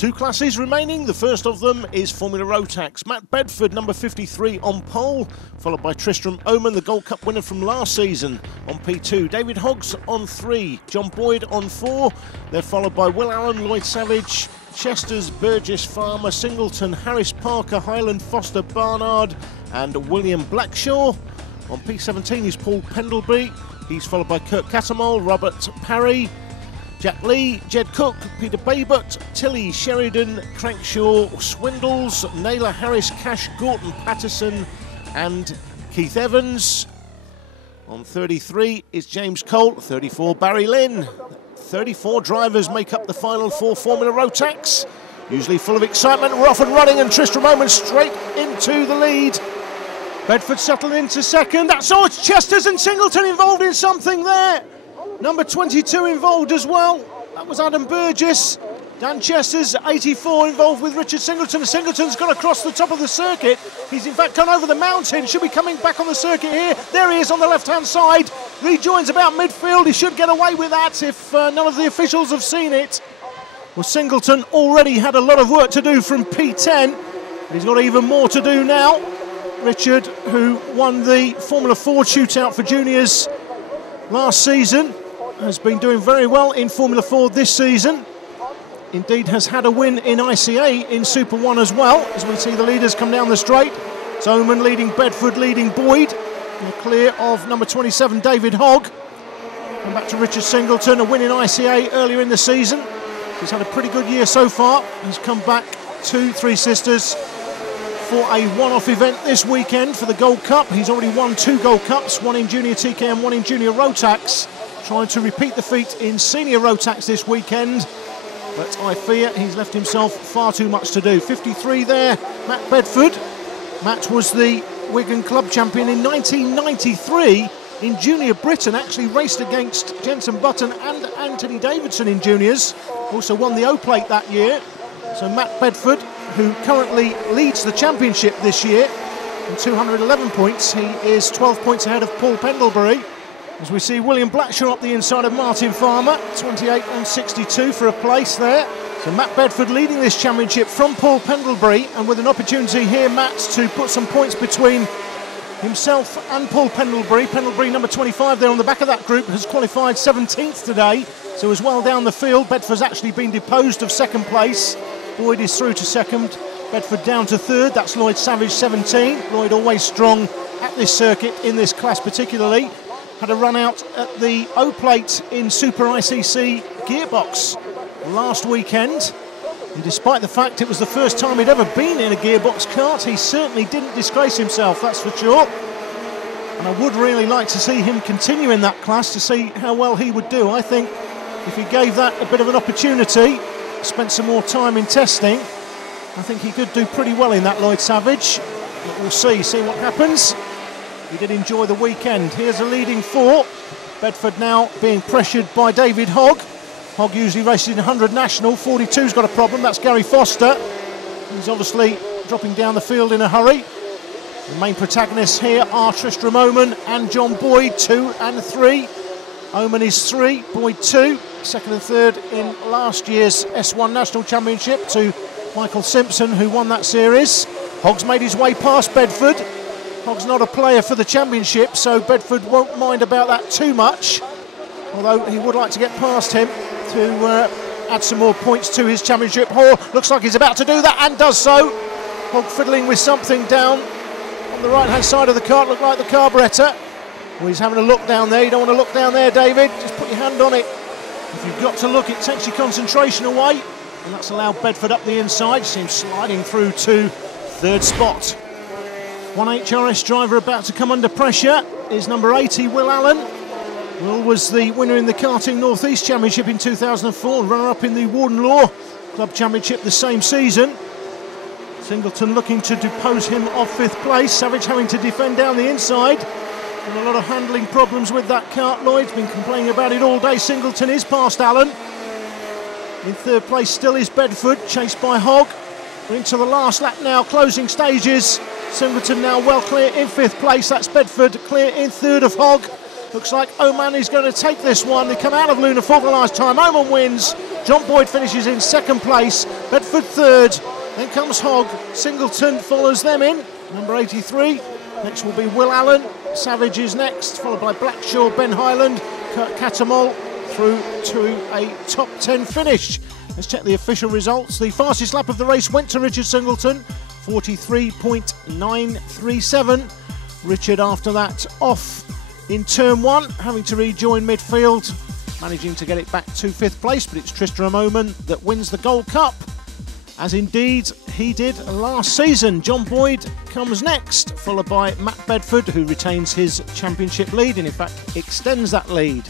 Two classes remaining. The first of them is Formula Rotax. Matt Bedford, number 53, on pole, followed by Tristram Oman, the Gold Cup winner from last season, on P2. David Hoggs on 3, John Boyd on 4. They're followed by Will Allen, Lloyd Savage, Chesters, Burgess, Farmer, Singleton, Harris, Parker, Highland, Foster, Barnard and William Blackshaw. On P17 is Paul Pendlebury. He's followed by Kirk Catamol, Robert Parry, Jack Lee, Jed Cook, Peter Baybut, Tilly, Sheridan, Crankshaw, Swindles, Naylor Harris, Cash, Gorton, Patterson and Keith Evans. On 33 is James Colt, 34 Barry Lynn. 34 drivers make up the final for Formula Rotax. Usually full of excitement, we're off and running, and Tristram Oman straight into the lead. Bedford settled into second. That's all. It's Chesters and Singleton involved in something there. Number 22 involved as well. That was Adam Burgess. Dan Chesters, 84, involved with Richard Singleton. Singleton's gone across the top of the circuit. He's in fact gone over the mountain. Should be coming back on the circuit here. There he is on the left-hand side. Rejoins about midfield. He should get away with that if none of the officials have seen it. Well, Singleton already had a lot of work to do from P10. But he's got even more to do now. Richard, who won the Formula Ford shootout for juniors last season, has been doing very well in Formula Ford this season. Indeed has had a win in ICA in Super 1 as well, as we see the leaders come down the straight. It's Oman leading Bedford, leading Boyd. And clear of number 27, David Hogg. And back to Richard Singleton, a win in ICA earlier in the season. He's had a pretty good year so far. He's come back to Three Sisters for a one-off event this weekend for the Gold Cup. He's already won 2 Gold Cups, one in Junior TK and one in Junior Rotax. Trying to repeat the feat in Senior Rotax this weekend, but I fear he's left himself far too much to do. 53 there, Matt Bedford. Matt was the Wigan Club champion in 1993 in Junior Britain, actually raced against Jenson Button and Anthony Davidson in juniors. Also won the O-Plate that year. So Matt Bedford, who currently leads the championship this year in 211 points. He is 12 points ahead of Paul Pendlebury. As we see William Blackshaw up the inside of Martin Farmer, 28 on 62 for a place there. So Matt Bedford leading this championship from Paul Pendlebury, and with an opportunity here, Matt, to put some points between himself and Paul Pendlebury. Pendlebury, number 25 there on the back of that group, has qualified 17th today, so as well down the field. Bedford's actually been deposed of second place. Boyd is through to second, Bedford down to third. That's Lloyd Savage, 17. Lloyd always strong at this circuit, in this class particularly. Had a run out at the O-Plate in Super ICC gearbox last weekend. And despite the fact it was the first time he'd ever been in a gearbox kart, he certainly didn't disgrace himself, that's for sure. And I would really like to see him continue in that class to see how well he would do. I think if he gave that a bit of an opportunity, spent some more time in testing, I think he could do pretty well in that, Lloyd Savage. But we'll see what happens. He did enjoy the weekend. Here's a leading 4. Bedford now being pressured by David Hogg. Hogg usually races in 100 national. 42's got a problem, that's Gary Foster. He's obviously dropping down the field in a hurry. The main protagonists here are Tristram Oman and John Boyd, 2 and 3. Oman is 3, Boyd 2. Second and third in last year's S1 National Championship to Michael Simpson, who won that series. Hogg's made his way past Bedford. Hogg's not a player for the championship, so Bedford won't mind about that too much, although he would like to get past him to add some more points to his championship haul. Looks like he's about to do that, and does so. Hogg fiddling with something down on the right-hand side of the kart, looked like the carburettor. Well, he's having a look down there. You don't want to look down there, David. Just put your hand on it. If you've got to look, it takes your concentration away, and that's allowed Bedford up the inside. See him sliding through to third spot. One HRS driver about to come under pressure is number 80, Will Allen. Will was the winner in the Karting North East Championship in 2004, runner-up in the Warden Law Club Championship the same season. Singleton looking to depose him off 5th place. Savage having to defend down the inside. And a lot of handling problems with that kart. Lloyd's been complaining about it all day. Singleton is past Allen. In 3rd place still is Bedford, chased by Hogg. We're into the last lap now, closing stages. Singleton now well clear in 5th place. That's Bedford clear in 3rd of Hogg. Looks like Oman is going to take this one. They come out of Luna Faulkner last time. Oman wins. John Boyd finishes in second place, Bedford third, then comes Hogg, Singleton follows them in, number 83. Next will be Will Allen, Savage is next, followed by Blackshaw, Ben Highland, Kurt Catamol through to a top 10 finish. Let's check the official results. The fastest lap of the race went to Richard Singleton, 43.937. Richard after that off in turn 1, having to rejoin midfield, managing to get it back to 5th place, but it's Tristram Oman that wins the Gold Cup, as indeed he did last season. John Boyd comes next, followed by Matt Bedford, who retains his championship lead and in fact extends that lead.